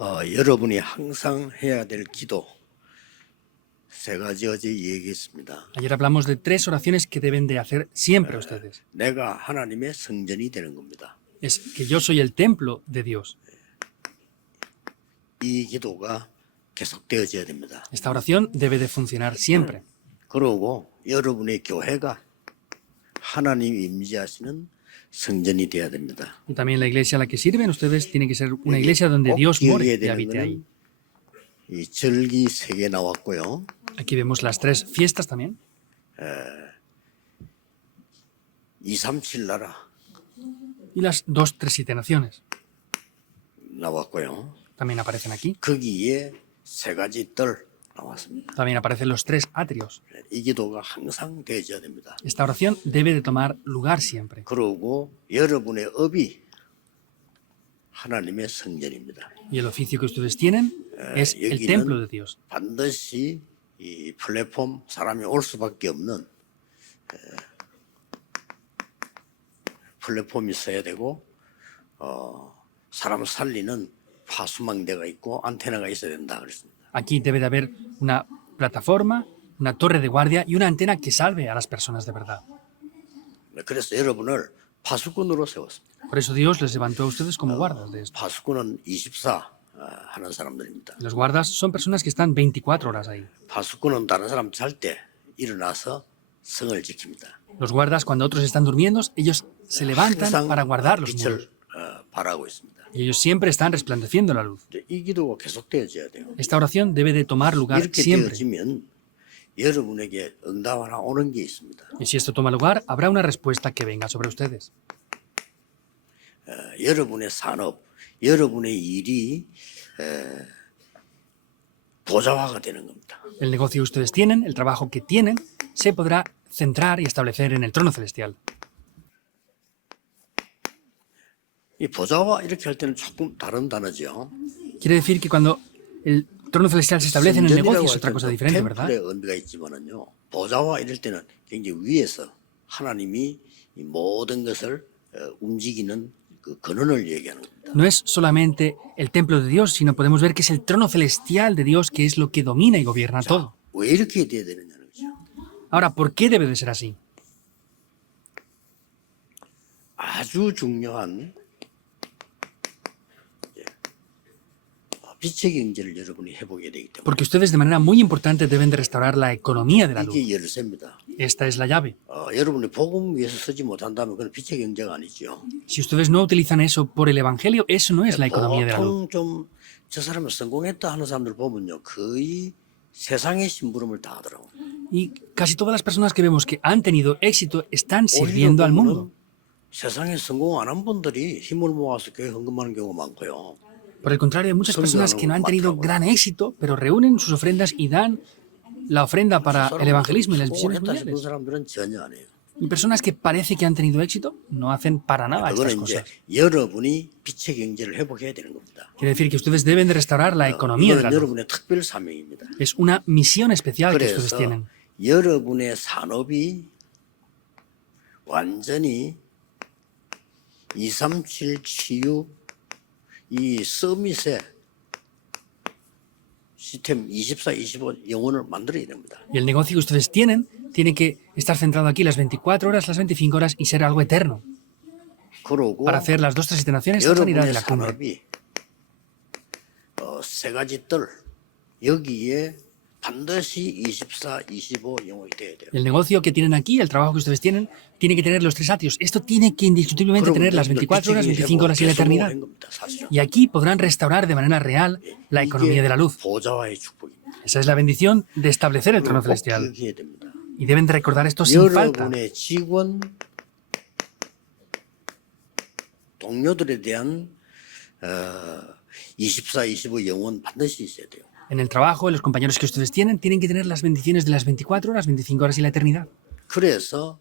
여러분이 항상 해야 될 기도 세 가지 어제 얘기했습니다. Ayer hablamos de tres oraciones que deben de hacer siempre ustedes. 내가 하나님의 성전이 되는 겁니다. Es que yo soy el templo de Dios. 이 기도가 계속되어져야 됩니다. Esta oración debe de funcionar siempre. 그러고 여러분의 교회가 하나님이 임재하시는 성전이 되어야 됩니다. Y también la iglesia a la que sirven ustedes tiene que ser una iglesia donde Dios more y habite ahí. 이 절기 3개 나왔고요. Aquí vemos las tres fiestas también. 237 나라 Y las dos tresitenaciones 나왔고요. también aparecen aquí. 거기에 3가지 뜰 나왔습니다. También aparecen los tres atrios. 이 기도가 항상 되어져야 됩니다. Esta oración debe de tomar lugar siempre. 그러고 여러분의 업이 하나님의 성전입니다. Y el oficio que ustedes tienen es el templo de Dios. 반드시 이 플랫폼 사람이 올 수밖에 없는 플랫폼이 있어야 되고 사람 살리는 파수망대가 있고 안테나가 있어야 된다 그랬습니다. Aquí debe de haber una plataforma, una torre de guardia y una antena que salve a las personas de verdad. 그래서 여러분을 파수꾼으로 세웠습니다. Por eso Dios les levantó a ustedes como guardas de esto. 파수꾼은 24 하는 사람들입니다. Los guardas son personas que están 24 horas ahí. 파수꾼은 다른 사람 잘 때 일어나서 성을 지킵니다. Los guardas, cuando otros están durmiendo, ellos se levantan 항상 para guardar los 빛을 muros. 바라고 있습니다. Y ellos siempre están resplandeciendo la luz. 이 기도가 계속되어져야 돼요. Esta oración debe de tomar lugar 이렇게 siempre. 되어지면 여러분에게 응답 하나 오는 게 있습니다. Y si esto toma lugar, habrá una respuesta que venga sobre ustedes. 여러분의 산업, 여러분의 일이 보좌화가 되는 겁니다. El negocio que ustedes tienen, el trabajo que tienen, se podrá centrar y establecer en el trono celestial. 이 보좌화 이렇게 할 때는 조금 다른 단어죠. Quiere decir que cuando el trono celestial se establece en el negocio es otra cosa diferente, ¿verdad? 템플의 의미가 있지만은요. 보좌화 이럴 때는 굉장히 위에서 하나님이 이 모든 것을 움직이는 그 근원을 얘기하는 겁니다. No es solamente el templo de Dios, sino podemos ver que es el trono celestial de Dios que es lo que domina y gobierna todo. 왜 이렇게 돼야 되느냐는 거죠. Ahora, ¿por qué debe de ser así? 아주 중요한 빛의 경제를 여러분이 해보게 되기 때문에 Porque ustedes de manera muy importante deben de restaurar la economía de la luz. 이게 열쇠입니다. Esta es la llave. 여러분이 복음 위해서 쓰지 못한다면 그건 빛의 경제가 아니죠. Si ustedes no utilizan eso por el Evangelio, eso no es la economía de la luz. 보통 좀 저 사람은 성공했다 하는 사람들 보면요, 거의 세상의 심부름을 다 하더라고요. Y casi todas las personas que vemos que han tenido éxito están 오히려 sirviendo al mundo. 보면은 세상에 성공 안 한 분들이 힘을 모아서 교회 헌금하는 경우가 많고요. Por el contrario, hay muchas personas que no han tenido gran éxito, pero reúnen sus ofrendas y dan la ofrenda para el evangelismo y las misiones 성공했다 싶은 mundiales. 사람들은 전혀 안 해요. Y personas que parece que han tenido éxito no hacen para nada estas 그거는 이제 cosas. 여러분이 빛의 경제를 회복해야 되는 겁니다. Quiere decir que ustedes deben de restaurar la economía de la 이건 luz. 여러분의 특별 사명입니다. Es una misión especial que ustedes 그래서 tienen. 여러분의 산업이 완전히 237 치유 이 서밋의 시스템 24, 25 영혼을 만들어야 됩니다. Y el negocio que ustedes tienen tiene que estar centrado aquí las 24 horas, las 25 horas y ser algo eterno. 그러고 Para hacer las dos tresitaciones, la sanidad 여러분의 de la cumbre. 산업이 세 가지 뜰 여기에 반드시 24, 25 영혼이 돼야 돼요. El negocio que tienen aquí, el trabajo que ustedes tienen, tiene que tener los tres atrios. Esto tiene que indiscutiblemente tener las 24 horas, 25 horas y la eternidad. Y aquí podrán restaurar de manera real la economía de la luz. 보좌와의 축복입니다. Esa es la bendición de establecer el trono 꼭 celestial. 기억해야 됩니다. Y deben de recordar esto sin falta. 여러분의 직원, 동료들에 대한 24, 25 영혼 반드시 있어야 돼요. En el trabajo, los compañeros que ustedes tienen, tienen que tener las bendiciones de las 24 horas, 25 horas y la eternidad. 그래서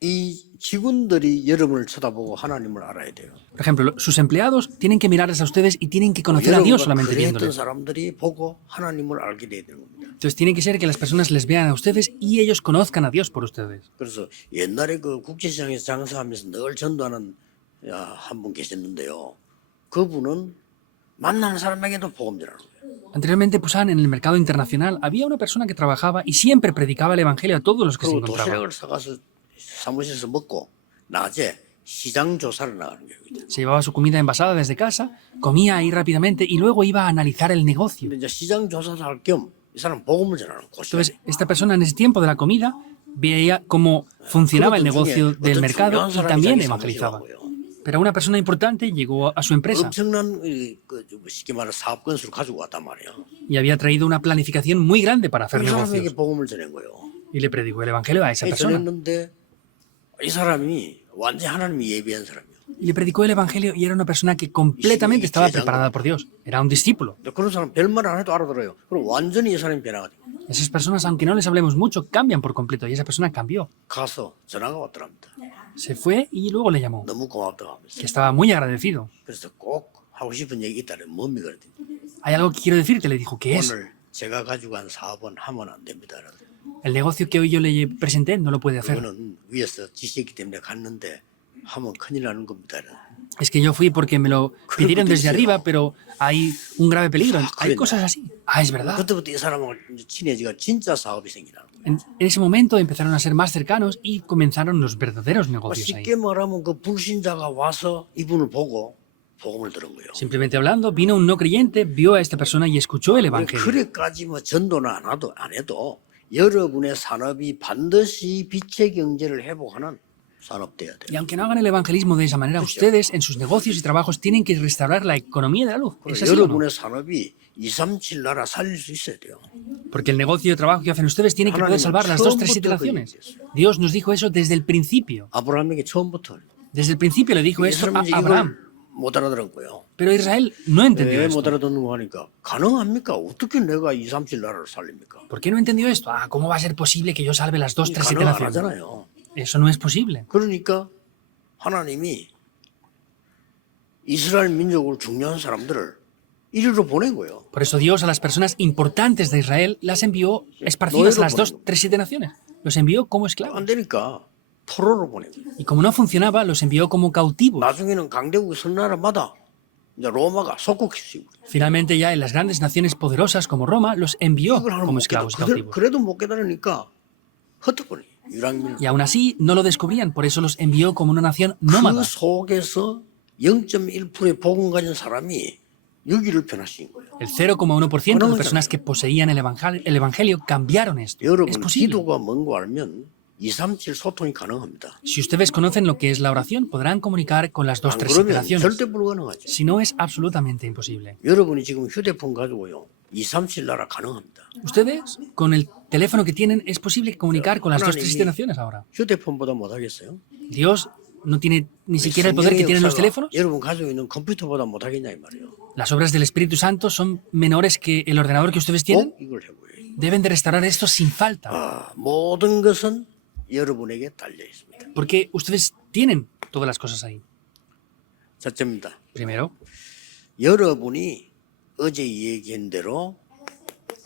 이 직원들이 여러분을 쳐다보고 하나님을 알아야 돼요. Por ejemplo, sus empleados tienen que mirarles a ustedes y tienen que conocer a Dios solamente 그랬던 viéndoles. 사람들이 보고 하나님을 알게 돼야 되는 겁니다. Entonces tiene que ser que las personas les vean a ustedes y ellos conozcan a Dios por ustedes. 그래서 옛날에 그 국제시장에서 장사하면서 늘 전도하는 한 분 계셨는데요. 그분은 만나는 사람에게도 복음 전하는 거예요. Anteriormente, Pusan, en el mercado internacional, había una persona que trabajaba y siempre predicaba el evangelio a todos los que se 그리고 encontraban. 도시락을 사가서 사무실에서 먹고 낮에 시장 조사를 나가는 거예요. Se llevaba su comida envasada desde casa, comía ahí rápidamente y luego iba a analizar el negocio. 근데 이제 시장 조사를 할 겸 이 사람 복음을 전하는 거예요. Entonces, esta persona en ese tiempo de la comida veía cómo funcionaba el negocio del mercado y también evangelizaba. Pero una persona importante llegó a su empresa 엄청난 쉽게 말해 사업 건수를 가지고 왔단 말이에요. y había traído una planificación muy grande para hacer 이 사람에게 negocios. 복음을 전한 거예요. Y le predicó el evangelio a esa persona. 전했는데 이 사람이 완전히 하나님이 예비한 사람이에요. Y le predicó el evangelio y era una persona que completamente estaba preparada por Dios. Era un discípulo. 근데 그런 사람 별말 안 해도 알아들어요. 그럼 완전히 이 사람이 변화가 돼요. Esas personas, aunque no les hablemos mucho, cambian por completo. Y esa persona cambió. 가서 전화가 왔더랍니다. Se fue y luego le llamó, 너무 고맙다고 하면서. que estaba muy agradecido. 그래서 꼭 하고 싶은 얘기 있다면 뭡니까 그랬더니 Hay algo que quiero decirte, le dijo, ¿qué es? 오늘 제가 가지고 간 사업은 하면 안 됩니다. El negocio que hoy yo le presenté no lo puede hacer. 그거는 위에서 지시했기 때문에 갔는데 하면 큰일 나는 겁니다. Es que yo fui porque me lo pidieron desde arriba, pero hay un grave peligro. Hay cosas así. Ah, es verdad. 그때부터 이 사람하고 친해지가 진짜 사업이 생기는 거예요. En ese momento empezaron a ser más cercanos y comenzaron los verdaderos negocios ahí. 쉽게 말하면 그 불신자가 와서 이분을 보고 복음을 들은 거예요. Simplemente hablando, vino un no creyente, vio a esta persona y escuchó el evangelio. 그래까지 뭐 전도는 안 해도 여러분의 산업이 반드시 빛의 경제를 회복하는 산업돼야 돼요. Y aunque no hagan el evangelismo de esa manera, ustedes en sus negocios y trabajos tienen que restaurar la economía de la luz. ¿Es así o no? 여러분의 산업이 237 나라 살릴 수 있어야 돼요. Porque el negocio y el trabajo que hacen ustedes tienen que poder salvar las 2-3-7 naciones. Dios nos dijo eso desde el principio. 아브라함에게 처음부터 Desde el principio le dijo 이 eso a 사람이 Abraham. 이걸 못 알아들었고요. Pero Israel no entendió 왜 못 esto. 알아듣는 거 하니까 가능합니까? 어떻게 내가 237 나라를 살립니까? ¿Por qué no entendió esto? Ah, ¿cómo va a ser posible que yo salve las 2-3-7 가능 안 naciones? 하잖아요. Eso no es posible. 그러니까 하나님이 이스라엘 민족을 중요한 사람들을 이리로 보낸 거예요. Por eso Dios a las personas importantes de Israel las envió esparcidas a las 2-3-7 naciones. Los envió como esclavos. 안 되니까 포로로 보낸 거예요. Y como no funcionaba, los envió como cautivos. 나중에는 강대국이 선 나라마다 이제 로마가 속국시키고 Finalmente ya en las grandes naciones poderosas como Roma los envió 이걸 하나 como 못 esclavos y 깨달아. cautivos. 그래도 못 깨달으니까 흩어버려. 유랑민. Y aún así no lo descubrían, por eso los envió como una nación 그 nómada. 속에서 0.1%의 복음 가진 사람이 여기를 변화시킨 거예요. El 0,1% de personas que poseían el evangelio cambiaron esto. Es 여러분 posible. 기도가 뭔고 알면 237 소통이 가능합니다. Si ustedes conocen lo que es la oración, podrán comunicar con las 안 2-3 그러면 naciones. 절대 불가능하죠. Si no, es absolutamente imposible. 여러분이 지금 휴대폰 가지고요 237 나라 가능합니다. Ustedes, con el teléfono que tienen, es posible comunicar con las 2-3 naciones ahora. 휴대폰보다 못하겠어요? Dios no tiene ni siquiera el poder que tienen los teléfonos. 여러분 가지고 있는 컴퓨터보다 못하겠냐 이 말이에요. Las obras del Espíritu Santo son menores que el ordenador que ustedes tienen. 꼭 이걸 해보여요. Deben de restaurar esto sin falta, 모든 것은 여러분에게 달려 있습니다. porque ustedes tienen todas las cosas ahí. 첫째입니다. Primero, 여러분이 어제 얘기한 대로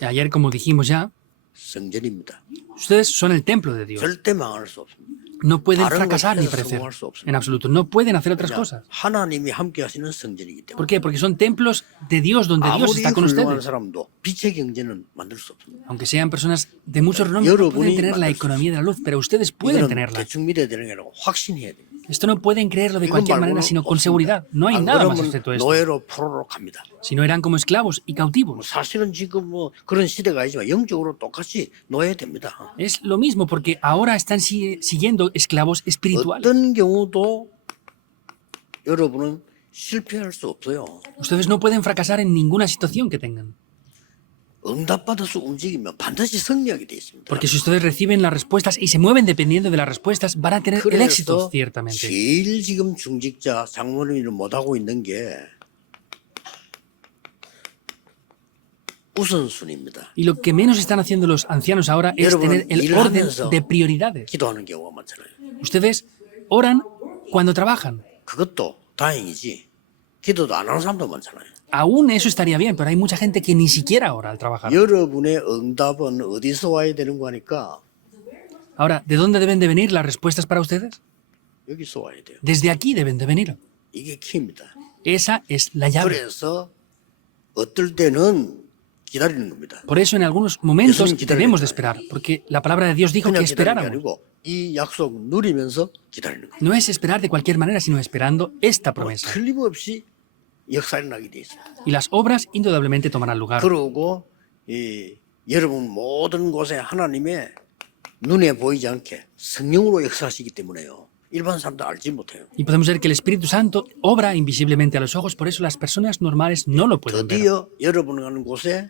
ayer como dijimos ya, 성전입니다. ustedes son el templo de Dios. 절대 망할 수 없습니다. No pueden 다른 fracasar ni 것에서 perecer. 성공할 수 없습니다. En absoluto. No pueden hacer otras cosas. 하나님이 함께 하시는 성전이기 때문에 ¿Por qué? Porque son templos de Dios donde Dios 아무리 está con 훌륭한 ustedes. 사람도 빛의 경제는 만들 수 없습니다. Aunque sean personas de mucho renombre, no pueden 여러분이 tener la 만들 수 economía de la luz, pero ustedes pueden 이거는 tenerla. 대충 믿어야 되는 게 아니고 확신해야 됩니다. Esto no pueden creerlo de 이건 cualquier manera, 말고는 sino con 없습니다. seguridad. No hay 안 nada más 그러면 excepto esto. 노예로 포로로 갑니다. Si no eran como esclavos y cautivos. 사실은 지금 뭐 그런 시대가 아니지만 영적으로 똑같이 노예됩니다. Es lo mismo porque ahora están siguiendo esclavos espirituales. 어떤 경우도 여러분은 실패할 수 없어요. Ustedes no pueden fracasar en ninguna situación que tengan. 응답받아서 움직이면 반드시 승리하게 돼 있습니다. Porque si ustedes reciben las respuestas y se mueven dependiendo de las respuestas, van a tener el éxito, 그래서 ciertamente. 제일 지금 중직자 장모님을 못하고 있는 게 우선순위입니다. Y lo que menos están haciendo los ancianos ahora es tener el orden de prioridades. 기도하는 경우가 많잖아요. Ustedes oran cuando trabajan. 그것도 다행이지. 기도도 안 하는 사람도 많잖아요. Aún eso estaría bien, pero hay mucha gente que ni siquiera ora al trabajar. 여러분의 응답은 어디서 와야 되는 거니까 Ahora, ¿de dónde deben de venir las respuestas para ustedes? 여기서 와야 돼요. Desde aquí deben de venir. 이게 키입니다. Esa es la llave. 그래서 어떨 때는 기다리는 겁니다. Por eso en algunos momentos 예수님 기다려야 debemos de 돼요. esperar, porque la palabra de Dios dijo que 그냥 기다리는 게 esperáramos. 아니고 이 약속 누리면서 기다리는 거예요. No es esperar de cualquier manera, sino esperando esta promesa. 틀림없이 역사에 나게 돼 있어요. Y las obras indudablemente tomarán lugar. 그러고 여러분 모든 곳에 하나님의 눈에 보이지 않게 성령으로 역사하시기 때문에요. 일반 사람도 알지 못해요. Y podemos ver que el Espíritu Santo obra invisiblemente a los ojos, por eso las personas normales no lo pueden ver. 드디어 여러분 가는 곳에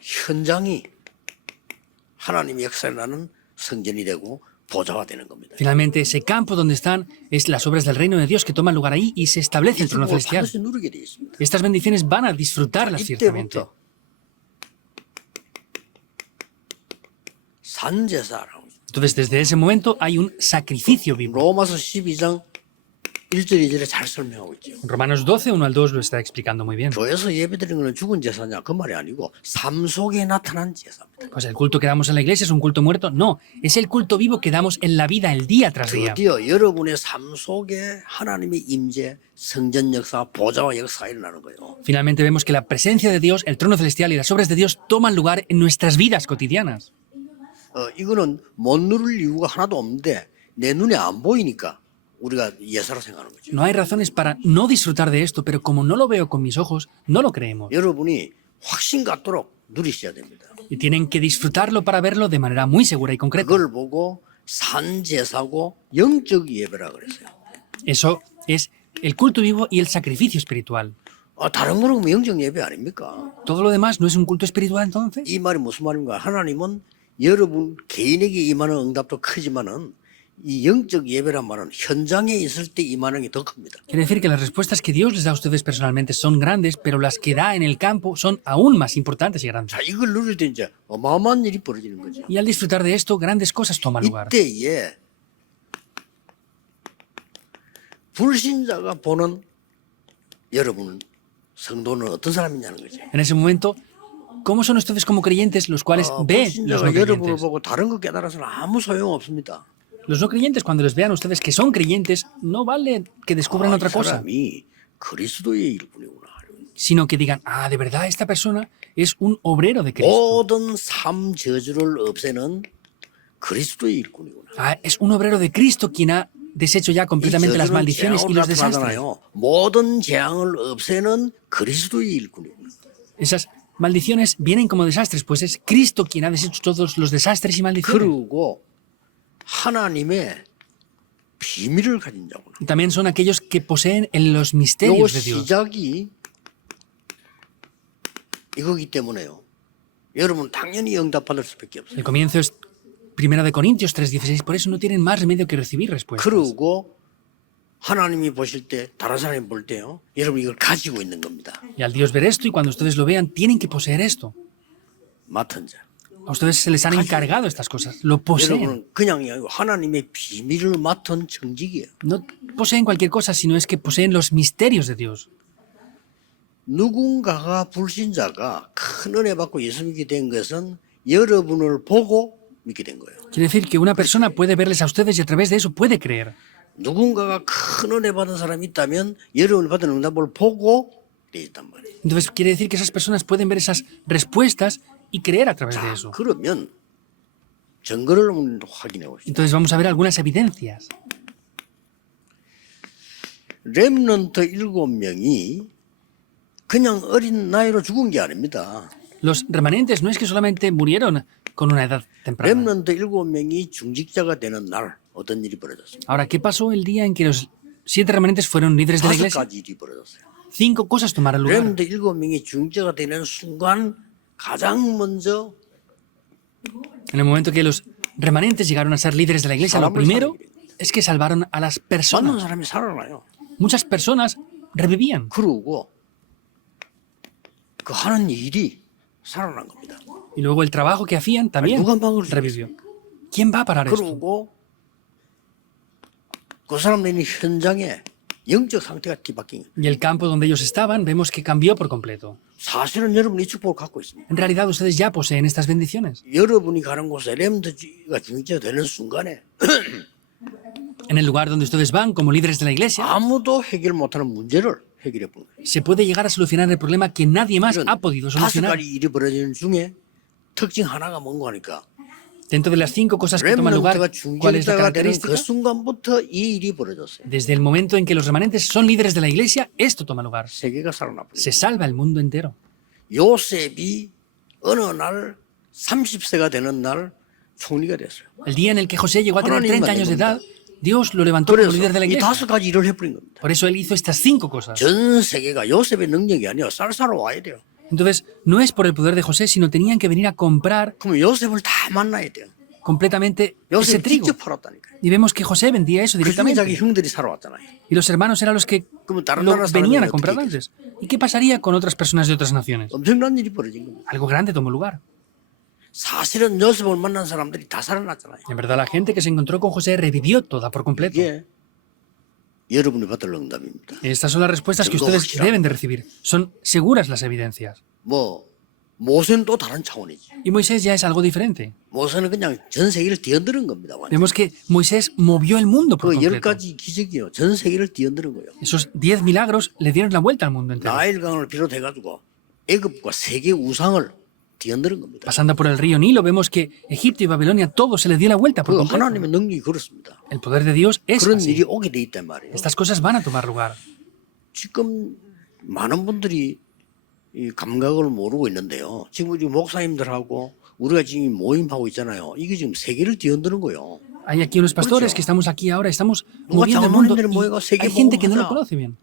현장이 하나님의 역사에 나는 성전이 되고 보좌가 되는 겁니다. Finalmente, ese campo donde están es las obras del reino de Dios que toman lugar ahí y se establece el trono 이쪽으로 celestial. 반드시 누리게 돼 있습니다. Estas bendiciones van a disfrutarlas ciertamente. 이때부터 산제사라고 있습니다. Entonces, desde ese momento hay un sacrificio vivo. 로마서 12장 1절 2절에 잘 설명하고 있죠. Romanos 12, 1 al 2 lo está explicando muy bien. 교회에서 예배드리는 것은 죽은 제사냐 그 말이 아니고 삶 속에 나타난 제사입니다. Pues el culto que damos en la iglesia es un culto muerto. No, es el culto vivo que damos en la vida, el día tras día. 드디어 여러분의 삶 속에 하나님의 임재, 성전 역사, 보좌와 역사가 일어나는 거예요. Finalmente vemos que la presencia de Dios, el trono celestial y las obras de Dios toman lugar en nuestras vidas cotidianas. 이거는 못 누릴 이유가 하나도 없는데 내 눈에 안 보이니까 우리가 예사로 생각하는 거죠. No hay razones para no disfrutar de esto, pero como no lo veo con mis ojos, no lo creemos. 여러분이 확신 갖도록 누리셔야 됩니다. Y tienen que disfrutarlo para verlo de manera muy segura y concreta. 그걸 보고 산제사고 영적 예배라 그랬어요. Eso es el culto vivo y el sacrificio espiritual. 다른 거는 뭐 영적 예배 아닙니까? ¿Todo lo demás no es un culto espiritual entonces? 이 말이 무슨 말인가? 하나님은 여러분 개인에게 임하는 응답도 크지만은 이 영적 예배란 말은 현장에 있을 때 임하는 게 더 큽니다. Quiere decir que las respuestas que Dios les da a ustedes personalmente son grandes, pero las que da en el campo son aún más importantes y grandes. 자, 이걸 누릴 때 이제 어마어마한 일이 벌어지는 거죠. Y al disfrutar de esto, grandes cosas toman lugar. 이때에 불신자가 보는 여러분은 성도는 어떤 사람이냐는 거죠. En ese momento, ¿cómo son ustedes como creyentes los cuales ven los no 불신자가 여러분을 creyentes? 보고 다른 거 깨달아서는 아무 소용 없습니다. Los no creyentes, cuando les vean ustedes que son creyentes, no vale que descubran otra 이 cosa, 사람이 그리스도의 일꾼이구나. sino que digan, de verdad, esta persona es un obrero de Cristo. 모든 삶 저주를 없애는 그리스도의 일꾼이구나. Es un obrero de Cristo quien ha deshecho ya completamente las maldiciones y los desastres. 나타나잖아요. 모든 재앙을 없애는 그리스도의 일꾼이구나. Esas maldiciones vienen como desastres, pues es Cristo quien ha deshecho todos los desastres y maldiciones. 그리고 하나님의 비밀을 가진 자구나. Y también son aquellos que poseen en los 요 misterios de Dios. 시작이 이거기 때문에요. 여러분 당연히 응답받을 수밖에 없어요. El comienzo es 1 de Corintios 3:16, por eso no tienen más remedio que recibir respuestas. 그리고 하나님이 보실 때 다른 사람이 볼 때요. 여러분 이걸 가지고 있는 겁니다. Y al Dios ver esto y cuando ustedes lo vean, tienen que poseer esto. 맡은 자. A ustedes se les han encargado estas cosas, lo poseen. 여러분은 그냥 하나님의 비밀을 맡은 정직이에요. No poseen cualquier cosa, sino es que poseen los misterios de Dios. 누군가가 불신자가 큰 은혜 받고 예수 믿게 된 것은 여러분을 보고 믿게 된 거예요. Quiere decir que una persona puede verles a ustedes y a través de eso puede creer. 누군가가 큰 은혜 받은 사람이 있다면 여러분이 받은 응답을 보고 돼 있단 말이에요. Entonces quiere decir que esas personas pueden ver esas respuestas y creer a través de eso. 그러면 증거를 확인해 봅시다. Entonces vamos a ver algunas evidencias. 렘넌트 7명이 그냥 어린 나이로 죽은 게 아닙니다. Los remanentes no es que solamente murieron con una edad temprana. 렘넌트 7명이 중직자가 되는 날 어떤 일이 벌어졌습니다. Ahora, ¿qué pasó el día en que los 7 remanentes fueron líderes de la 5 iglesia? 가지 일이 벌어졌어요. 5 cosas tomaron lugar. 렘넌트 7명이 중직자가 되는 순간 가장 먼저 En el momento que los remanentes llegaron a ser líderes de la iglesia, lo primero es que salvaron a las 많은 personas. 사람이 살아나요. Muchas personas revivían. 그러고 그 하는 일이 살아난 겁니다. Y luego el trabajo que hacían también 누가 막을 수 revivió. ¿Quién va a parar esto? 그러고 그 사람들이 현장에 영적 상태가 뒤바뀐 거예요. Y el campo donde ellos estaban, vemos que cambió por completo. 사실은 여러분이 이 축복을 갖고 있습니다. En realidad, ustedes ya poseen estas bendiciones. 여러분이 가는 곳에 렘넌트가 중직자가 되는 순간에 En el lugar donde ustedes van como líderes de la iglesia, 아무도 해결 못하는 문제를 해결해 본 거예요. se puede llegar a solucionar el problema que nadie más 이런 ha podido 다섯 solucionar. 가지 일이 벌어지는 중에 특징 하나가 뭔가 하니까 Dentro de las 5 cosas que toman lugar, 렘넌트가 ¿cuál es la 중직자가 되는 그 característica? 순간부터 이 일이 벌어졌어요. Desde el momento en que los remanentes son líderes de la iglesia, esto toma lugar. 세계가 살아나버려요. Se salva el mundo entero. 요셉이 어느 날 30세가 되는 날 총리가 됐어요. El día en el que José llegó a tener 하나님만 30 años de 된 edad, 겁니다. Dios lo levantó como líder de 그래서 la 이 iglesia. 다섯 가지 일을 해버린 겁니다. Por eso él hizo estas 5 cosas. 전 세계가 요셉의 능력이 아니라 쌀사러 와야 돼요. Entonces, no es por el poder de José, sino tenían que venir a comprar 그러면 요셉을 다 만나야 돼요. completamente ese 요셉이 trigo. 직접 팔았다니까요. Y vemos que José vendía eso 그 중에 자기 directamente. 형들이 살아왔잖아요. Y los hermanos eran los que 그러면 다른 lo 나라 venían a 사람들은 comprar 어떻게 antes. ¿Y qué pasaría con otras personas de otras naciones? 엄청난 일이 벌어진 겁니다. Algo grande tomó lugar. 사실은 요셉을 만난 사람들이 다 살아났잖아요. En verdad, la gente que se encontró con José revivió toda por completo. 이게 여러분이 받을 응답입니다. Estas son las respuestas que ustedes deben de recibir. Son seguras las evidencias. 뭐 모세는 또 다른 차원이지. Y Moisés ya es algo diferente. 모세는 그냥 전 세계를 뛰어드는 겁니다. 완전. Vemos que Moisés movió el mundo por 그 열 completo. 가지 기적이요. 전 세계를 뛰어드는 거예요. Esos 10 milagros le dieron la vuelta al mundo entero. 나일강을 비롯해가지고 애굽과 세계 우상을 뛰어드는 겁니다. Pasando por el río Nilo, vemos que Egipto y Babilonia todo se le dio la vuelta por 그 completo. 하나님의 능력이 그렇습니다. El poder de Dios es 그런 así. 일이 오게 돼 있단 말이에요. Estas cosas van a tomar lugar. 지금 많은 분들이 이 감각을 모르고 있는데요. 지금 우리 목사님들하고 우리가 지금 모임하고 있잖아요. 이게 지금 세계를 뛰어드는 거예요. Hay aquí unos pastores que estamos aquí ahora, estamos 누가 moviendo el mundo. 장로님들이 모여가 Y 세계 hay gente que no lo 복음하자. conoce bien.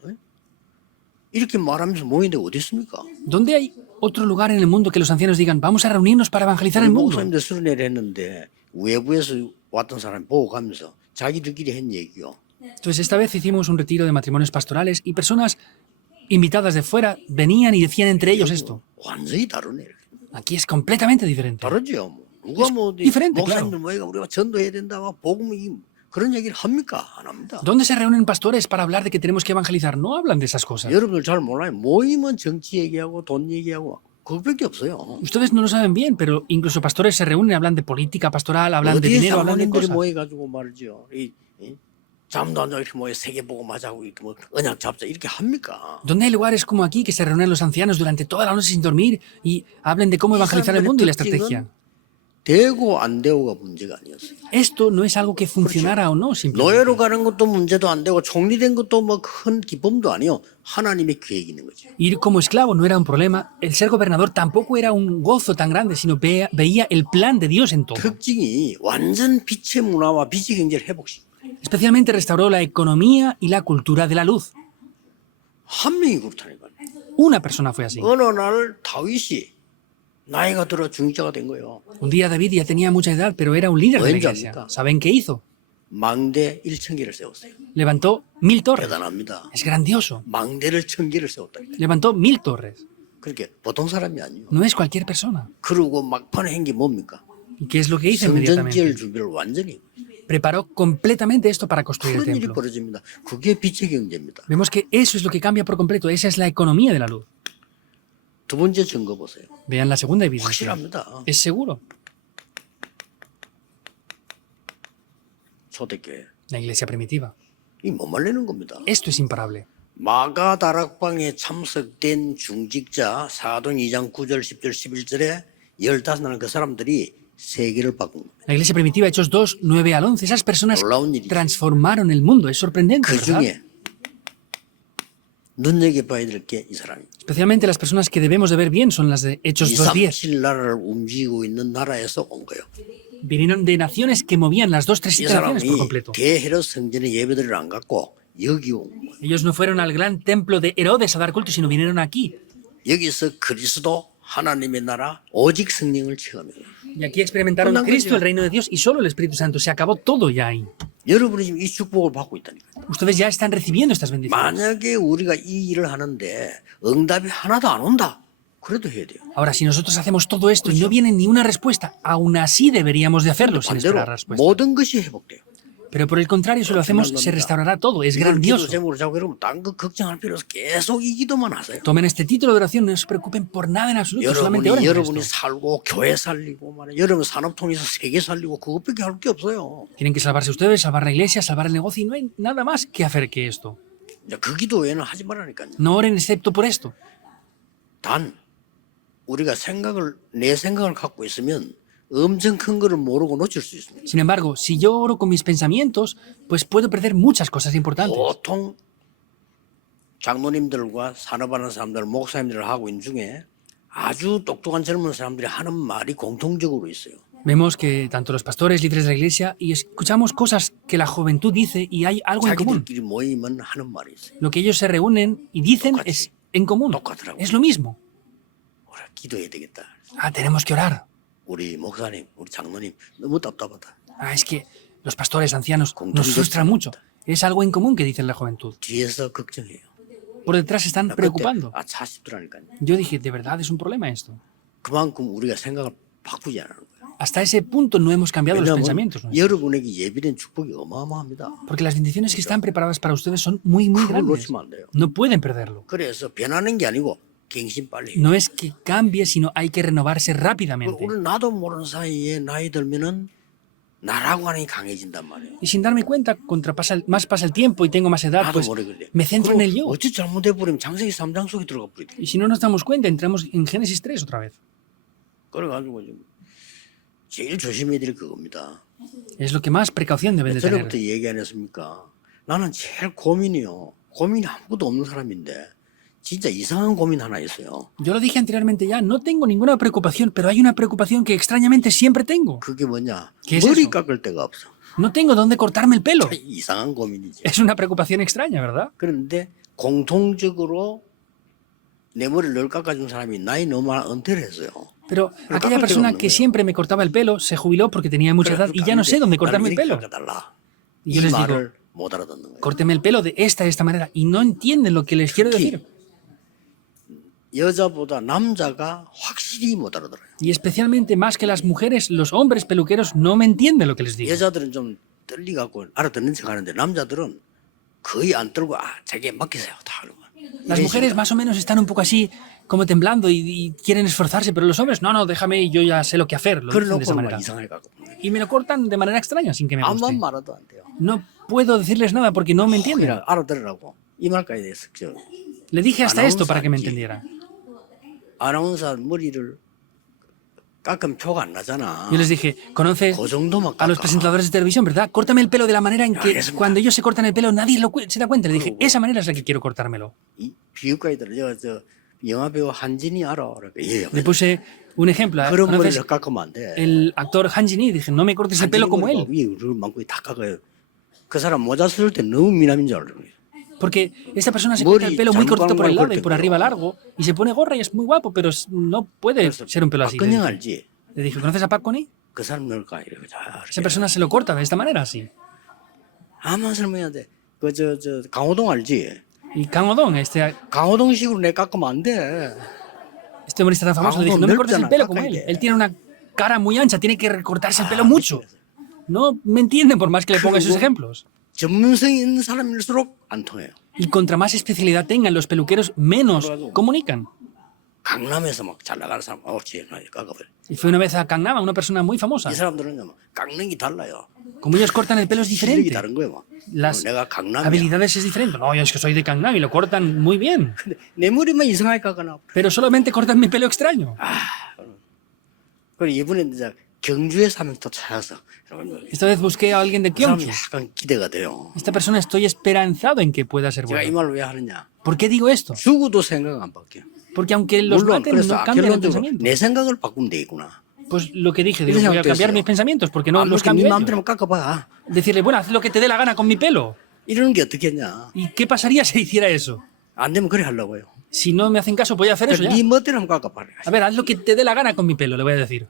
이렇게 말하면서 모이는데 어디 있습니까? ¿Dónde hay otro lugar en el mundo que los ancianos digan, vamos a reunirnos para evangelizar el mundo? 목사님들 수련회를 했는데 외부에서 왔던 사람이 보고 가면서 자기들끼리 한 얘기요. Entonces, esta vez hicimos un retiro de matrimonios pastorales y personas invitadas de fuera venían y decían entre ellos esto. 완전히 다르네. Aquí es completamente diferente. 다르죠. 뭐. 누가 뭐 diferente, 목사님들 모여가 우리가 전도해야 된다, 복음 그런 얘기를 합니까? 안 합니다. ¿Dónde se reúnen pastores para hablar de que tenemos que evangelizar? No hablan de esas cosas. 여러분들 잘 몰라요. 모임은 정치 얘기하고 돈 얘기하고 그것밖에 없어요. Ustedes no lo saben bien, pero incluso pastores se reúnen, hablan de política pastoral, hablan de 어디에 dinero, hablan de 장로님들이 cosas. 모여가지고 말이죠. 잠도 안 자고 이렇게 모여 세계 보고 맞자고 이렇게 뭐 언약 잡자 이렇게 합니까? ¿Dónde hay lugares como aquí que se reúnen los ancianos durante toda la noche sin dormir y hablen de cómo evangelizar el mundo y la estrategia? 되고 안 되고가 문제가 아니었어요. Esto no es algo que funcionara o no, simplemente. 노예로 가는 것도 문제도 안 되고 총리된 것도 뭐 큰 기쁨도 아니요. 하나님의 계획이 있는 거죠. Ir como esclavo no era un problema, el ser gobernador tampoco era un gozo tan grande, sino veía el plan de Dios en todo. 특징이 완전 빛의 문화와 빛의 경제를 회복시키고 Especialmente restauró la economía y la cultura de la luz. 한 명이 그렇다니까요. Una persona fue así. 어느 날 다윗이 나이가 들어 중직자가 된 거예요. Un día David ya tenía mucha edad, pero era un líder de la Bueno, iglesia. amiga. ¿Saben qué hizo? 망대 1,000개를 세웠어요. Levantó 1000 torres. 대단합니다. Es grandioso. 망대를 1,000개를 세웠다. Levantó 1000 torres. 그렇게 보통 사람이 아니에요. No es cualquier persona. 그러고 막판에 한 게 뭡니까? ¿Y qué es lo que hizo 성전 inmediatamente? 지을 준비를 완전히 Preparó completamente esto para construir el 그런 일이 templo. 벌어집니다. 그게 빛의 경제입니다. Vemos que eso es lo que cambia por completo. Esa es la economía de la luz. 두 번째 증거 보세요. Vean la segunda evidencia. 확실합니다. Es seguro. 초대교회. La iglesia primitiva. 이 못 말리는 겁니다. Esto es imparable. 마가 다락방에 참석된 중직자 사도행 2장 9절 10절 11절에 15날 그 사람들이 세계를 바꾼 겁니다. La iglesia primitiva, Hechos 2, 9 al 11, esas personas 놀라운 일이죠. transformaron el mundo. Es sorprendente, 그 ¿verdad? 중에 눈여겨봐야 될 게 이 사람입니다. Especialmente las personas que debemos de ver bien son las de Hechos 2.10. 237 나라를 움직이고 있는 나라에서 온 거예요. Vinieron de naciones que movían las 2-3 이 iteraciones por 사람이 completo. 대헤롯 성전의 예배들을 안 갖고 여기 온 거예요. Ellos no fueron al gran templo de Herodes a dar culto, sino vinieron aquí. 여기서 그리스도 하나님의 나라 오직 성령을 체험해요. Y aquí experimentaron 끝난 Cristo, 거죠. el reino de Dios y solo el Espíritu Santo. Se acabó todo ya ahí. 여러분이 지금 이 축복을 받고 있다니까요. Ustedes ya están recibiendo estas bendiciones. 만약에 우리가 이 일을 하는데 응답이 하나도 안 온다. 그래도 해야 돼요. Ahora, si nosotros hacemos todo esto y no viene ni una respuesta, aún así deberíamos de hacerlo sin 반대로 esperar respuesta. 모든 것이 회복돼요. Pero por el contrario, si lo hacemos, se restaurará todo. Es 이걸 기도 grandioso. 제목으로 자고 여러분 딴 거 걱정할 필요 없어. 계속 이 기도만 하세요. Tomen este título de oración, no se preocupen por nada en absoluto, solamente oren por 여러분이 esto. 살고 교회 살리고 말이야. 여러분 산업통에서 세계 살리고 그것밖에 할 게 없어요. Tienen que salvarse ustedes, salvar la iglesia, salvar el negocio y no hay nada más que hacer que esto. 이제 그 기도 외에는 하지 말라니까요. No oren excepto por esto. 단 우리가 내 생각을 갖고 있으면 엄청 큰 거를 모르고 놓칠 수 있습니다. Sin embargo, si yo oro con mis pensamientos, pues puedo perder muchas cosas importantes. 보통 장로님들과 산업하는 사람들, 목사님들을 하고 있는 중에 아주 똑똑한 젊은 사람들이 하는 말이 공통적으로 있어요. Vemos que tanto los pastores, líderes de la iglesia, y escuchamos cosas que la juventud dice y hay algo en común. 자기들끼리 모이면 하는 말이 있어요. Lo que ellos se reúnen y dicen es en común. Es lo mismo. 우리 기도해야 되겠다. Ah, tenemos que orar. 우리 목사님, 우리 장로님 너무 답답하다. Ah, es que los pastores ancianos nos frustran mucho. Es algo en común que dice la juventud. 뒤에서 걱정해요. Por detrás se están preocupando. 아, 40도라니까요. Yo dije, ¿de verdad es un problema esto? 그만큼 우리가 생각을 바꾸지 않는 거예요. Hasta ese punto no hemos cambiado los 왜냐하면 pensamientos nuestros. 여러분에게 예비된 축복이 어마어마합니다. Porque las bendiciones que están preparadas para ustedes son muy, muy 그걸 grandes. 놓치면 안 돼요. No pueden perderlo. 그래서 변하는 게 아니고 갱신 빨리 해요. No es que cambie, sino hay que renovarse rápidamente. 우리 나도 모르는 사이에 나이 들면은 나라고 하는 게 강해진단 말이에요. Y sin darme cuenta, más pasa el tiempo y tengo más edad, 나도 pues 모르길래. me centro en el yo. 어찌 잘못해 버리면 창세기 3장 속에 들어가 버리대. Y si no nos damos cuenta, entramos en Génesis 3 otra vez. 그래가지고 제일 조심해야 될 그겁니다. Es lo que más precaución deben de tener. 전에부터 얘기 안 했습니까? 나는 제일 고민이 아무것도 없는 사람인데 진짜 이상한 고민 하나 있어요. Yo lo dije anteriormente ya, no tengo ninguna preocupación, pero hay una preocupación que extrañamente siempre tengo. 그게 뭐냐? ¿Qué es 머리 eso? 깎을 데가 없어. No tengo dónde cortarme el pelo. 참 이상한 고민이지. Es una preocupación extraña, ¿verdad? 그런데 공통적으로 내 머리를 늘 깎아준 사람이 나이 너무 많아 은퇴를 했어요. Pero Pero aquella cárgate persona con que lo mío. siempre me cortaba el pelo se jubiló porque tenía mucha edad y ya no sé dónde cortarme el pelo. Y yo 이 les digo, 말을 못 알아듣는 거예요. córteme el pelo de esta manera. Y no entienden lo que les quiero decir. 여자보다 남자가 확실히 못 알아들어요. Y especialmente más que las mujeres, los hombres peluqueros no me entienden lo que les digo. 여자들은 좀 떨리갖고 알아듣는 척 하는데 남자들은 거의 안 떨고 자기에 맡기세요 다 하는 거야. Las mujeres más o menos están un poco así, como temblando y quieren esforzarse, pero los hombres, no, déjame, yo ya sé lo que hacer. Lo dicen de esa 그래놓고 막 manera. 이상하게 깎고 Y me lo cortan de manera extraña sin que me 아무만 guste. 말아도 안 돼요. No puedo decirles nada porque no me entienden. 그냥 알아들으라고 이 말까지 됐어. Le dije hasta esto para que me entendiera. 아나운서 머리를 깎으면 표가 안 나잖아. Yo les dije, ¿conoces 그 정도만 a los 깎아. presentadores de televisión, verdad? Córtame el pelo de la manera en que 알겠습니다. cuando ellos se cortan el pelo nadie se da cuenta. Le dije, esa manera es la que quiero cortármelo. 이 비유가이들 저 영화 배우 한진이 알아. 그러니까 예. Le puse un ejemplo. 그런 ¿Conoces 머리를 깎으면 안 돼. el actor Han Jin-yi? Dije, no me cortes el pelo como él. 위를 많고 다 깎아요. 그 사람 모자 쓸 때 너무 미남인 줄 알아요. Porque esta persona se corta el pelo muy cortito por el lado y por corte, arriba largo y se pone gorra y es muy guapo, pero no puede ser un pelo así. 박근영 알지? Le dije, ¿conoces a Park Kun-hee? 그 사람 넣을까 이렇게 잘. Esa persona se lo corta de esta manera, así. 아마 설명해야 돼. 그저 강호동 알지? Y Kang Oh-dong, este 강호동식으로 내 깎으면 안 돼. humorista tan famoso, le dije, no me cortes el pelo como él. Él tiene una cara muy ancha, tiene que recortarse el pelo mucho. No me entienden por más que le ponga esos ejemplos. 전문성이 있는 사람일수록 안 통해요. Y contra más especialidad tengan los peluqueros, menos comunican. 강남에서 막 잘 나가는 사람 어찌 깎아버려. Y fui una vez a Gangnam, una persona muy famosa. 이 사람들은 깎는 게 달라요. Como ellos cortan el pelo es 실력이 diferente. 다른 거예요. 막. Las 내가 강남이야. habilidades es diferente. No, yo es que soy de Gangnam y lo cortan muy bien. 근데 내 머리만 이상하게 깎아놔. Pero solamente cortan mi pelo extraño. 그리고 이번에 이제 경주에서 한 명 또 찾아서 Esta vez busqué a alguien de 그 사람이 Gyeongju. 약간 기대가 돼요. Esta persona estoy esperanzado en que pueda ser 제가 이 bueno. 말을 왜 하느냐? ¿Por qué digo esto? 죽어도 생각 안 바뀌어. Porque aunque los 물론 maten, 그래서 no cambian el 결론적으로 pensamiento. 내 생각을 바꾸면 되겠구나. Pues lo que dije, digo, voy a cambiar mis pensamientos porque no los 아무튼 cambio 네 ellos. 마음대로 깎아봐. Decirle, bueno, haz lo que te dé la gana con mi pelo. 이러는 게 어떻겠냐? ¿Y qué pasaría si hiciera eso? 안 되면 그래 하려고요. Si no me hacen caso, voy a hacer eso ya. 네 멋대로 한번 깎아봐. A ver, haz lo que te dé la gana con mi pelo, le voy a decir.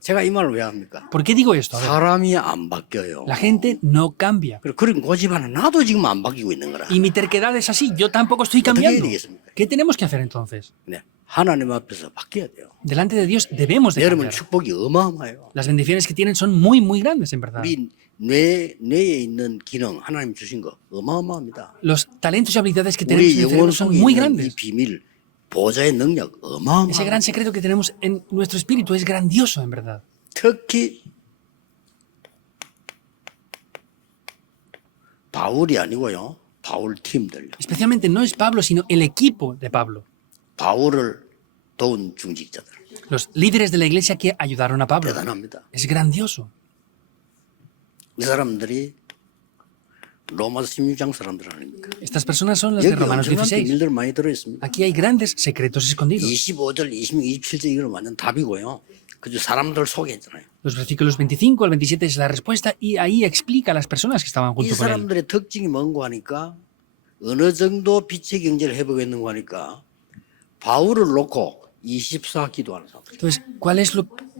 제가 이 말을 왜 합니까? ¿Por qué digo esto? A ver, 사람이 안 바뀌어요. la gente no cambia. 그리고 그런 고집 하나 나도 지금 안 바뀌고 있는 거라. Y mi terquedad es así, yo tampoco estoy 어떻게 해야 cambiando. 되겠습니까? ¿Qué tenemos que hacer entonces? 네, 하나님 앞에서 바뀌어야 돼요. Delante de Dios debemos de 여러분 cambiar. 축복이 어마어마해요. Las bendiciones que tienen son muy, muy grandes, en verdad. 우리 뇌에 있는 기능 하나님 주신 거 어마어마합니다. Los talentos y habilidades que tenemos 우리 en el 영혼 cerebro son 속에 muy 있는 이 grandes. 비밀 보좌의 능력 Ese 어마어마합니다. gran secreto que tenemos en nuestro espíritu es grandioso, en verdad. 특히 바울이 아니고요. 바울 팀들, Especialmente no es Pablo, sino el equipo de Pablo. 바울을 도운 중직자들 Los líderes de la iglesia que ayudaron a Pablo. 대단합니다. Es grandioso. 이 사람들이 로마서 16장 사람들 아닙니까? Estas personas son las de 여기 Romanos 엄청난 16. 비밀들 많이 들어있습니다. Aquí hay grandes secretos escondidos. 25절, 26, 27절 이거는 완전 답이고요. 그저 사람들 속에 있잖아요. Los versículos 25 al 27 es la respuesta y ahí explica a las personas que estaban 이 junto con él. 사람들의 특징이 뭔고 하니까 어느 정도 빛의 경제를 해보겠는고 하니까 바울을 놓고 24 기도하는 사람들. Entonces,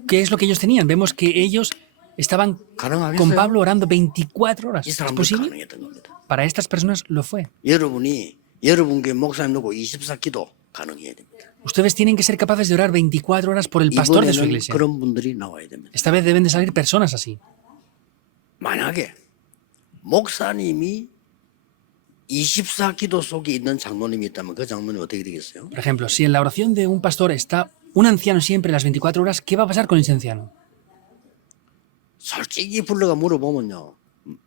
¿qué es lo que ellos tenían? Vemos que ellos estaban con 가능하겠어요? Pablo orando 24 horas. 이 ¿Es 사람들 posible? 가능했던 겁니다. Para estas personas lo fue. 여러분 교회 목사님 놓고 24 기도 가능해야 됩니다. Ustedes tienen que ser capaces de orar 24 horas por el pastor de su 이번에는 iglesia. 그런 분들이 나와야 됩니다. Esta vez deben de salir personas así. 만약에 목사님이 24 기도 속에 있는 장로님이 있다면 그 장로님 어떻게 되겠어요? Por ejemplo, si en la oración de un pastor está un anciano siempre las 24 horas, ¿qué va a pasar con ese anciano? 솔직히 불러가 물어보면요.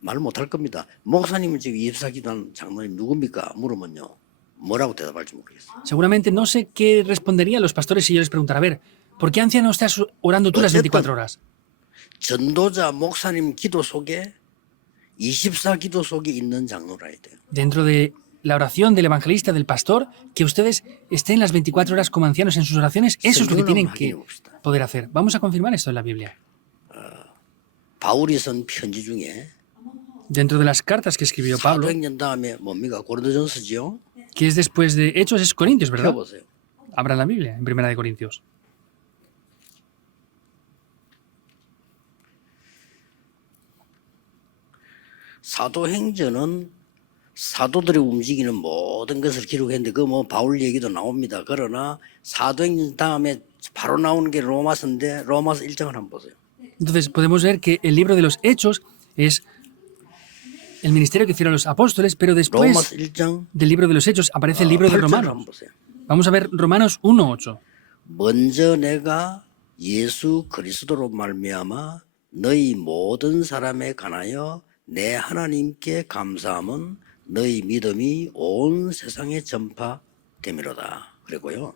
말 못할 겁니다. 목사님은 지금 24 기도하는 장로님 누굽니까? 물으면요. 뭐라고 대답할지 모르겠어요. Seguramente no sé qué responderían los pastores si yo les preguntara, a ver, ¿por qué anciano estás orando tú las 24 horas? 전도자 목사님 기도 속에 24 기도 속에 있는 장로라 해야 돼요. Dentro de la oración del evangelista, del pastor, que ustedes estén las 24 horas como ancianos en sus oraciones, eso es lo que tienen que poder hacer. Vamos a confirmar esto en la Biblia. 바울이 쓴 편지 중에 Dentro de las cartas que escribió Pablo, 사도행전 다음에 뭡니까? 고린도전서지요. que es después de Hechos, es Corintios, ¿verdad? 펴보세요. Abran la Biblia, en Primera de Corintios. 사도행전은 사도들이 움직이는 모든 것을 기록했는데 그 뭐 바울 얘기도 나옵니다. 그러나 사도행전 다음에 바로 나오는 게 로마서인데 로마서 1장을 한번 보세요. Entonces podemos ver que el libro de los Hechos es el ministerio que hicieron los apóstoles, pero después 로마서 1장 del libro de los Hechos aparece el libro de 8절을 한번 Romanos. 보세요. Vamos a ver Romanos 1:8. 먼저 내가 예수 그리스도로 말미암아 너희 모든 사람에 관하여 내 하나님께 감사함은 너희 믿음이 온 세상에 전파됨이로다. 그리고요.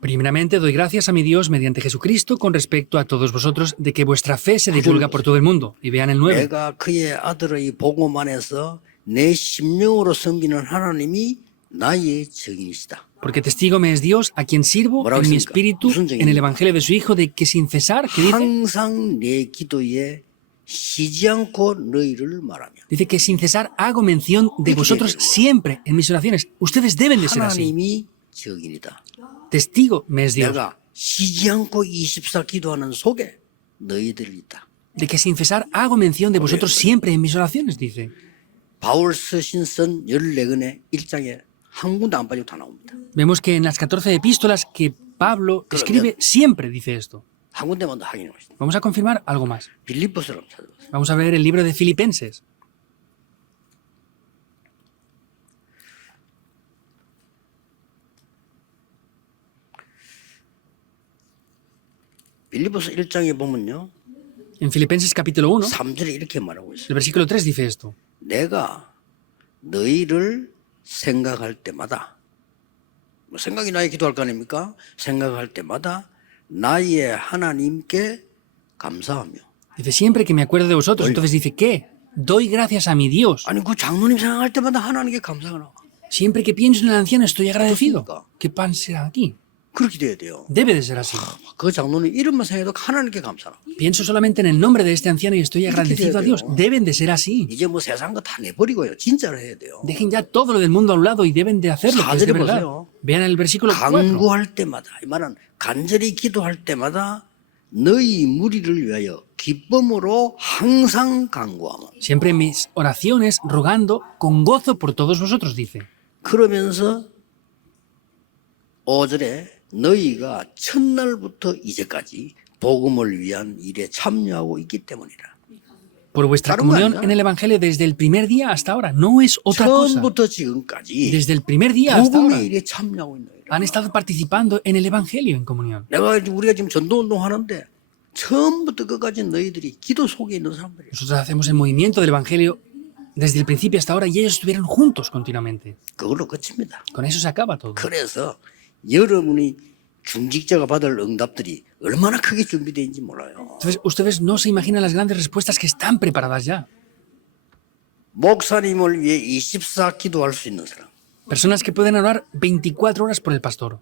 Primeramente doy gracias a mi Dios mediante Jesucristo con respecto a todos vosotros de que vuestra fe se divulga por todo el mundo. Y vean el 9. 내가 그의 아들의 복음 안에서 내 심령으로 섬기는 하나님이 나의 증인이시다. Porque testigo me es Dios, a quien sirvo en mi espíritu, en el evangelio de su Hijo, de que sin cesar, ¿qué dice? 항상 내 기도에 쉬지 않고 너희를 말하며 Dice que sin cesar hago mención de vosotros siempre en mis oraciones. Ustedes deben de ser así. 하나님이 증인이다. Testigo me es Dios, 내가 쉬지 않고 24 기도하는 속에 너희들이 있다. de que sin cesar hago mención de vosotros siempre en mis oraciones, dice. 바울 서신 쓴 14권의 1장에 한 군데 안 빠지고 다 나옵니다. Vemos que en las 14 epístolas que Pablo escribe siempre dice esto. 한 군데만 더 확인해 보시죠. Vamos a confirmar algo más. 빌립보서를 한번 찾아보세요. Vamos a ver el libro de Filipenses. 빌립보서 1장에 보면요. En Filipenses capítulo 1, 3절에 이렇게 말하고 있어요. el versículo 3 dice esto. 내가 너희를 생각할 때마다 뭐 생각이 나야 기도할 거 아닙니까? 생각할 때마다 나의 하나님께 감사하며 Dice, siempre que me acuerdo de vosotros. Entonces dice, ¿qué? Doy gracias a mi Dios. 아니 그 장로님 생각할 때마다 하나님께 감사가 나와. Siempre que pienso en el anciano estoy agradecido. ¿Qué pan será aquí? 그렇게 돼야 돼요. Debe de ser así. 그 장로님 이름만 생각해도 하나님께 감사라. Pienso solamente en el nombre de este anciano y estoy agradecido a Dios. Deben de ser así. 이제 뭐 세상 거 다 내버리고요. 진짜로 해야 돼요. Dejen ya todo lo del mundo a un lado y deben de hacerlo, que es de verdad. Vean el versículo 4. 간구할 때마다 이 말은 간절히 기도할 때마다 너희 무리를 위하여 기쁨으로 항상 간구하며 Siempre en mis oraciones, rogando con gozo por todos vosotros, dice. 그러면서 5절에 너희가 첫날부터 이제까지 복음을 위한 일에 참여하고 있기 때문이라. Por vuestra comunión en el Evangelio desde el primer día hasta ahora. No es otra cosa. 처음부터 지금까지 Desde el primer día hasta ahora 복음의 일에 참여하고 있는 han estado participando en el Evangelio en comunión. 우리가 지금 전도운동 하는데 처음부터 끝까지 너희들이 기도 속에 있는 사람들이에요. Nosotros hacemos el movimiento del Evangelio desde el principio hasta ahora y ellos estuvieron juntos continuamente. 그걸로 끝입니다. Con eso se acaba todo. 그래서 여러분이 중직자가 받을 응답들이 얼마나 크게 준비되어 있는지 몰라요. Entonces, ustedes no se imaginan las grandes respuestas que están preparadas ya. 목사님을 위해 24 기도할 수 있는 사람. Personas que pueden orar 24 horas por el pastor.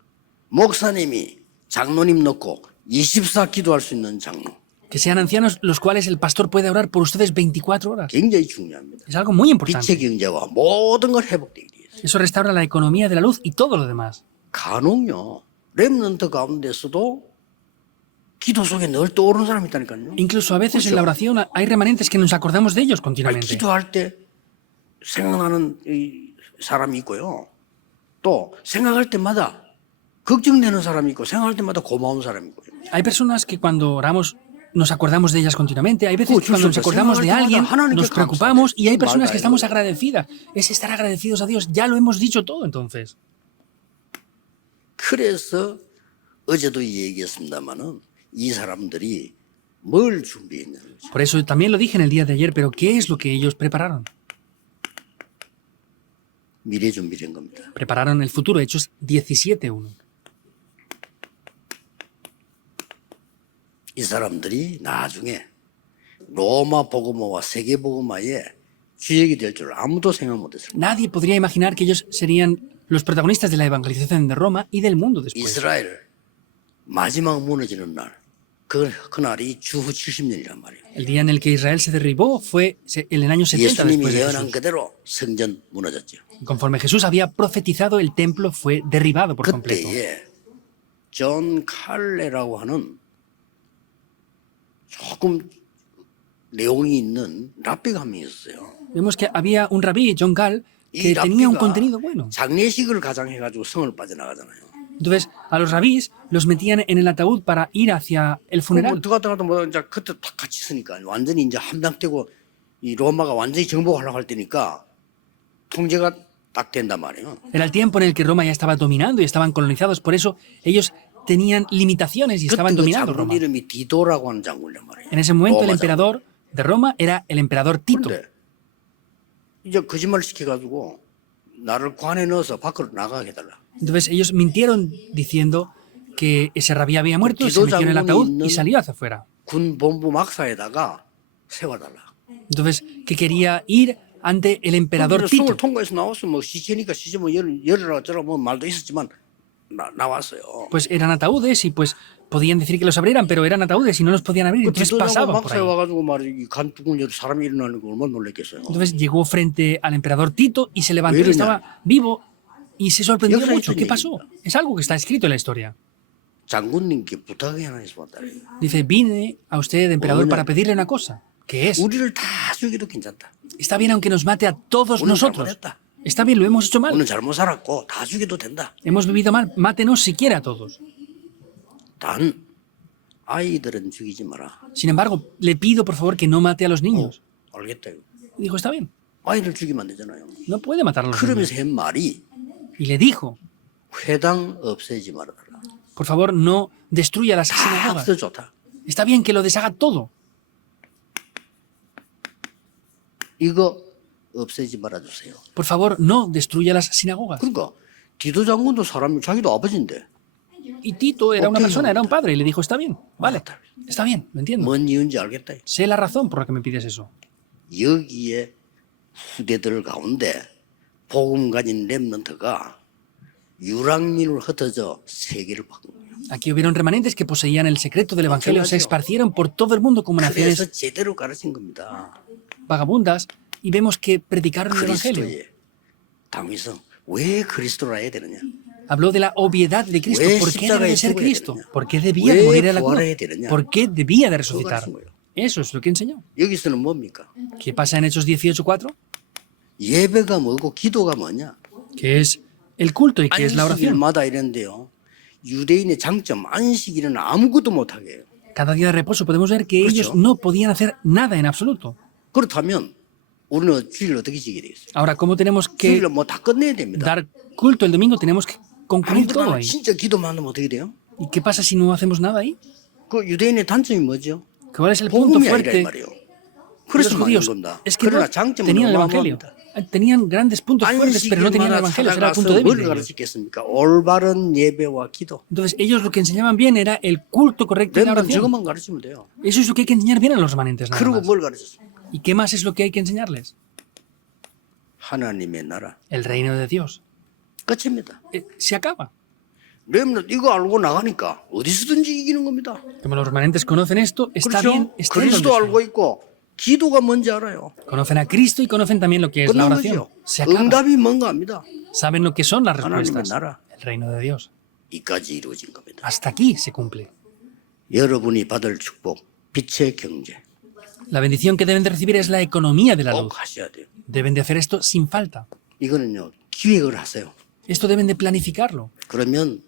목사님이 장로님 넣고 24 기도할 수 있는 장로. Que sean ancianos los cuales el pastor puede orar por ustedes 24 horas. 굉장히 중요합니다. Es algo muy 빛의 importante. 경제와 모든 걸 회복되기 위해서. Eso restaura la economía de la luz y todo lo demás. 간혹요. 렘넌트 가운데서도 기도 속에 늘 떠오르는 사람이 있다니까요. Incluso a veces en la oración hay remanentes que nos acordamos de ellos 아니, continuamente. 기도할 때 생각나는 이 사람이 있고요. 또 생각할 때마다 걱정되는 사람이 있고 생각할 때마다 고마운 사람이 있고요. Hay personas que cuando oramos nos acordamos de ellas continuamente. Hay veces que cuando nos acordamos de alguien nos preocupamos y hay personas que estamos agradecidas. Es estar agradecidos a Dios. Ya lo hemos dicho todo entonces. 그래서 어제도 얘기했습니다마는 이 사람들이 뭘 준비했냐는 거죠. Por eso también lo dije en el día de ayer, pero ¿qué es lo que ellos prepararon? 미래 준비를 한 겁니다. Prepararon el futuro, Hechos 17:1. 이 사람들이 나중에 로마 복음화와 세계 복음화의 주역이 될 줄 아무도 생각 못했어요. Nadie podría imaginar que ellos serían los protagonistas de la evangelización de Roma y del mundo después. 이스라엘 마지막 무너지는 날, 그날이 주후 70년이란 말이에요. El día en el que Israel se derribó fue en el año 70 예수님이 después de 예언한 Jesús. 그대로 성전 무너졌죠. Conforme Jesús había profetizado, el templo fue derribado por completo. 그때에 존 칼레라고 하는 조금 내용이 있는 랍비가 한 명 있었어요. Vemos que había un rabí, John Gall, 이 que tenía un 랍비가 contenido bueno. 장례식을 가장해가지고 성을 빠져나가잖아요. Entonces, a los rabís los metían en el ataúd para ir hacia el funeral. 들어갔다가도 뭐 이제 그때 다 같이 있으니까 완전히 이제 함당되고 이 로마가 완전히 정복하려고 할 때니까 통제가 딱 된단 말이에요. Era el tiempo en el que Roma ya estaba dominando y estaban colonizados, por eso ellos tenían limitaciones y estaban 그때 그 dominando 장군 Roma. 이름이 디도라고 하는 장군이란 말이에요. En ese momento el 로마 emperador de Roma era el emperador Tito. 장군. 그런데 이제 거짓말 시켜가지고 나를 관에 넣어서 밖으로 나가게 해달라. Entonces ellos mintieron diciendo que ese rabí había muerto, se metió en el ataúd y salió hacia afuera. 군 본부 막사에다가 세워달라. Entonces, que quería ir ante el emperador Tito. 성을 통과해서 나왔어. 뭐 시체니까 시체 뭐 열으라 어쩌라 뭐 말도 있었지만 나왔어요. Pues eran ataúdes y pues podían decir que los abrieran, pero eran ataúdes y no los podían abrir, entonces 디도자가 pasaban por 막사에 ahí. 와가지고 말이 간 두근여로 사람이 일어나는 거 얼마나 놀랬겠어요. Entonces llegó frente al emperador Tito y se levantó y Mira. estaba vivo y se sorprendió Yo mucho. soy ¿Qué pasó? Es algo que está escrito en la historia. 장군님께 부탁이 하나 있었다. Dice, vine a usted, emperador, para pedirle una cosa. ¿Qué es? 우리를 다 죽여도 괜찮다. Está bien aunque nos mate a todos Uno nosotros. 잘못했다. Está bien, lo hemos hecho mal. 우리는 잘못 살았고 다 죽여도 된다. Hemos vivido mal, mátenos siquiera a todos. 단 아이들은 죽이지 마라. Sin embargo, le pido por favor que no mate a los niños. 알겠다. 이거. Dijo, está bien, 아이를 죽이면 안 되잖아요. no puede matar a los niños. 그러면서 한 말이 Y le dijo, 회당 없애지 말아달라. por favor, no destruya las 다 sinagogas. 없어 좋다. Está bien que lo deshaga todo. 이거 없애지 말아주세요. Por favor, no destruya las sinagogas. 그러니까 디도 장군도 사람이 자기도 아버지인데 Y Tito era una Ok, persona, era un no. padre, y le dijo, está bien, vale, está bien, lo entiendo. 뭔 이유인지 알겠다. Sé la razón por la que me pides eso. 여기에 후대들 가운데 복음 가진 렘넌트가 유랑민을 흩어져 세계를 바꾼 거예요. Aquí hubieron remanentes que poseían el secreto del evangelio, se esparcieron por todo el mundo como 그래서 naciones 제대로 가르친 겁니다. vagabundas y vemos que predicaron el evangelio. 그리스도의 당위성 왜 그리스도라 해야 되느냐? Habló de la obviedad de Cristo. 왜 ¿Por qué 십자가에 debe ser 죽어야 Cristo? 되느냐? ¿Por qué debía de 왜 morir a la cruz? 부활해야 되느냐? ¿Por qué debía de resucitar? 가르친 거예요. Eso es lo que enseñó. 여기서는 뭡니까? ¿Qué pasa en Hechos 18:4? 예배가 뭐고 기도가 뭐냐? Que es el culto y que es la oración. 안식일마다 이랬는데요. 유대인의 장점 안식일은 아무것도 못하게 해요. Cada día de reposo podemos ver que ellos 그렇죠. no podían hacer nada en absoluto. 그렇다면 우리는 주일을 어떻게 지게 되겠어요? Ahora, ¿cómo tenemos que 주일은 뭐 다 끝내야 됩니다. dar culto el domingo? Tenemos que concluir todo 아무데나 ahí. 진짜 기도만 하면 어떻게 돼요? ¿Y qué pasa si no hacemos nada ahí? 그 유대인의 단점이 뭐죠? ¿Cuál es el punto 복음이 아니라 이 fuerte 말이에요. 그래서 los 망한 judíos 겁니다. es que no 그러나 장점은 tenían el Evangelio. 어마어마합니다. Tenían grandes puntos fuertes, pero no tenían el 안식일마다 Evangelio. Ese era el punto 찾아가서 débil 뭘 de ellos. 가르치겠습니까? 올바른 예배와 기도. Entonces, ellos lo que enseñaban bien era el culto correcto y la 랜덤 oración. 저것만 가르치면 돼요. Eso es lo que hay que enseñar bien a los remanentes. Nada 그리고 más. 뭘 가르쳤습니까? ¿Y qué más es lo que hay que enseñarles? 하나님의 나라. El reino de Dios. 끝입니다. Se acaba. 렘넌트 이거 알고 나가니까 어디서든지 이기는 겁니다. Como los remanentes conocen esto, está bien, 그렇죠? estén donde 그리스도 알고 estén. 있고 기도가 뭔지 알아요. Conocen a Cristo y conocen también lo que es la 끝난 oración. 거죠. Se acaba. 응답이 뭔가 압니다. Saben lo que son las 하나님의 respuestas. 나라. El reino de Dios. 이까지 이루어진 겁니다. Hasta aquí se cumple. 여러분이 받을 축복, 빛의 경제 La bendición que deben de recibir es la economía de la luz. 꼭 하셔야 돼요. Deben de hacer esto sin falta. 이거는요 기획을 하세요. Esto deben de planificarlo. 그러면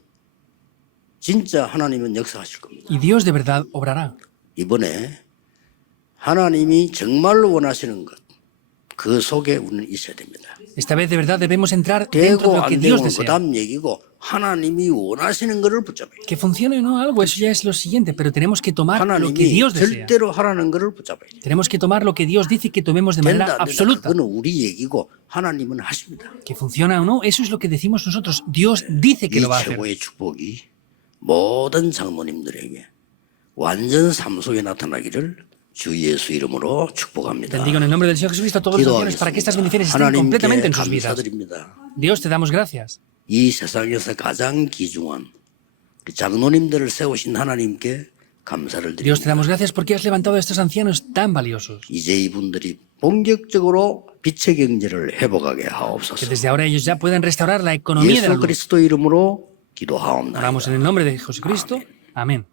진짜 하나님은 역사하실 겁니다. Y Dios de verdad obrará. 이번에 하나님이 정말로 원하시는 것, 그 속에 우리는 있어야 됩니다. Esta vez de verdad debemos entrar dentro 되고 de lo que 안 Dios 되고는 desea. 그다음 얘기고 하나님이 원하시는 것을 붙잡아야 돼요. Que funcione o no algo, eso ya es lo siguiente, pero tenemos que tomar lo que 하나님이 Dios desea. 절대로 하라는 것을 붙잡아야 돼요. Tenemos que tomar lo que Dios dice que tomemos de manera 된다 안 된다 absoluta. 그거는 우리 얘기고 하나님은 하십니다. Que funciona o no, eso es lo que decimos nosotros. Dios dice que 이 lo va a hacer. 최고의 축복이 모든 장로님들에게 완전 삶 속에 나타나기를 주 예수 이름으로 축복합니다. Bendigo en el nombre del Señor Jesucristo a todos los ancianos para que estas bendiciones estén completamente 하나님께 en sus vidas. 감사드립니다. Dios, te damos gracias. 이 세상에서 가장 귀중한 그 장로님들을 세우신 하나님께 감사를 Dios, te 드립니다. damos gracias porque has levantado a estos ancianos tan valiosos. 이제 이분들이 본격적으로 빛의 경제를 회복하게 Que 하옵소서. desde ahora ellos ya puedan restaurar la economía de la 예수 luz. 그리스도 이름으로 기도하옵나이다. Oramos en el nombre de Jesucristo. Amén.